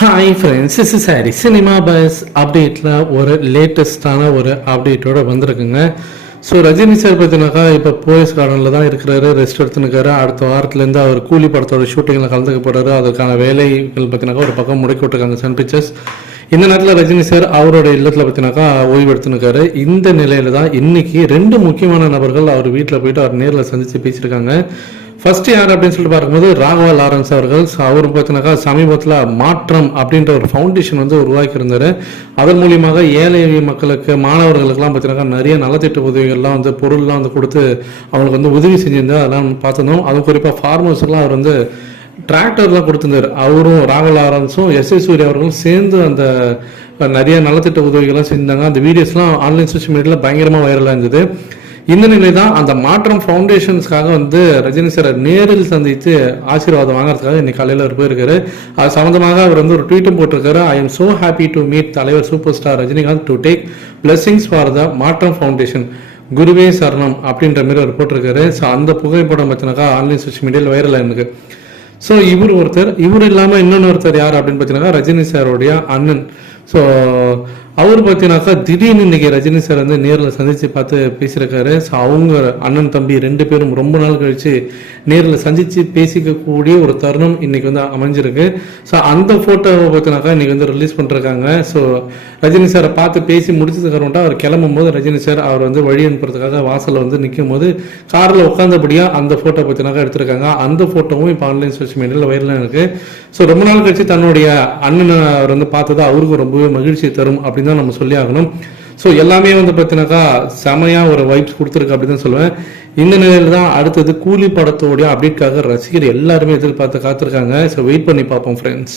Hi friends, is sorry cinema bus அப்டேட்டில் ஒரு லேட்டஸ்டான ஒரு அப்டேட்டோடு வந்திருக்குங்க. ஸோ ரஜினி சார் பார்த்தீங்கன்னாக்கா இப்போ போயஸ் கார்டனில் தான் இருக்கிறாரு, ரெஸ்ட் எடுத்துனுக்காரு. அடுத்த வாரத்துலேருந்து அவர் கூலி படத்தோட ஷூட்டிங்கில் கலந்துக்க போகிறாரு. அதுக்கான வேலைகள் பார்த்தீங்கன்னாக்கா ஒரு பக்கம் முடக்கி விட்டுருக்காங்க சன் பிக்சர்ஸ். இந்த நேரத்தில் ரஜினி சார் அவரோட இல்லத்தில் பார்த்தீங்கன்னாக்கா ஓய்வு எடுத்துனுக்காரு. இந்த நிலையில தான் இன்னைக்கு ரெண்டு முக்கியமான நபர்கள் அவர் வீட்டில் போயிட்டு அவர் நேரில் சந்தித்து பேசியிருக்காங்க. ஃபர்ஸ்ட் யார் அப்படின்னு சொல்லிட்டு பார்க்கும்போது ராகவா லாரன்ஸ் அவர்கள். அவர் பார்த்தீங்கன்னாக்கா சமீபத்தில் மாற்றம் அப்படின்ற ஒரு ஃபவுண்டேஷன் வந்து உருவாக்கியிருந்தார். அதன் மூலியமாக ஏழை மக்களுக்கு, மாணவர்களுக்கெல்லாம் பார்த்தீங்கன்னாக்கா நிறைய நலத்திட்ட உதவிகள்லாம் வந்து பொருள்லாம் வந்து கொடுத்து அவங்களுக்கு வந்து உதவி செஞ்சிருந்தார். அதெல்லாம் பார்த்துருந்தோம். அதுவும் குறிப்பாக ஃபார்மர்ஸ்லாம் அவர் வந்து டிராக்டர்லாம் கொடுத்துருந்தார். அவரும் ராகவா லாரன்ஸும் எஸ் சூர்யா அவர்களும் சேர்ந்து அந்த நிறைய நலத்திட்ட உதவிகள்லாம் செஞ்சாங்க. அந்த வீடியோஸ்லாம் ஆன்லைன் சோஷியல் மீடியாவில் பயங்கரமாக வைரலாக இருந்தது. இந்த நிலை தான் அந்த மாற்றம் ஃபவுண்டேஷன்ஸ்க்காக வந்து ரஜினி சாரை நேரில் சந்தித்து ஆசீர்வாதம் வாங்குறதுக்காக இன்னைக்கு காலையில் அவர் போயிருக்காரு. அது சம்மந்தமாக அவர் வந்து ஒரு ட்வீட்டும் போட்டிருக்காரு. I am so happy to meet Thalaivar superstar Rajinikanth to take blessings for the Maatram foundation, குருவே சரணம் அப்படின்ற மாதிரி அவர் போட்டிருக்காரு. ஸோ அந்த புகைப்படம் பார்த்தினாக்கா ஆன்லைன் சோஷியல் மீடியாவில் வைரலாக இருக்கு. ஸோ இவர் ஒருத்தர். இவர் இல்லாமல் இன்னொன்று ஒருத்தர் யார் அப்படின்னு பார்த்தீங்கன்னா ரஜினி சாரோடைய அண்ணன். ஸோ அவர் பார்த்தீங்கன்னாக்கா திடீர்னு இன்னைக்கு ரஜினி சார் வந்து நேரில் சந்தித்து பார்த்து பேசியிருக்காரு. ஸோ அவங்க அண்ணன் தம்பி ரெண்டு பேரும் ரொம்ப நாள் கழித்து நேரில் சந்தித்து பேசிக்கக்கூடிய ஒரு தருணம் இன்னைக்கு வந்து அமைஞ்சிருக்கு. ஸோ அந்த ஃபோட்டோவை பார்த்தீங்கன்னாக்கா இன்னைக்கு வந்து ரிலீஸ் பண்ணிருக்காங்க. ஸோ ரஜினி சாரை பார்த்து பேசி முடிச்சதுக்கப்புறம்ட்டா அவர் கிளம்பும் போது ரஜினி சார் அவர் வந்து வழி அனுப்புறதுக்காக வாசலில் வந்து நிற்கும் போது காரில் உட்காந்தபடியாக அந்த ஃபோட்டோ பார்த்தீங்கன்னாக்கா எடுத்திருக்காங்க. அந்த ஃபோட்டோவும் இப்போ ஆன்லைன் சோஷியல் மீடியாவில் வைரலாக இருக்குது. ஸோ ரொம்ப நாள் கழிச்சு தன்னுடைய அண்ணனை அவர் வந்து பார்த்தது அவருக்கு ரொம்பவே மகிழ்ச்சி தரும் அப்படின்னு தான் நம்ம சொல்லி ஆகணும். ஸோ எல்லாமே வந்து பார்த்தீங்கன்னாக்கா செமையாக ஒரு வைப்ஸ் கொடுத்துருக்கு அப்படின்னு தான் சொல்லுவேன். இந்த நிலையில் தான் அடுத்தது கூலி படத்தோடைய அப்டேட்காக ரசிகர் எல்லாருமே எதிர்பார்த்து காத்திருக்காங்க. ஸோ வெயிட் பண்ணி பார்ப்போம் ஃப்ரெண்ட்ஸ்.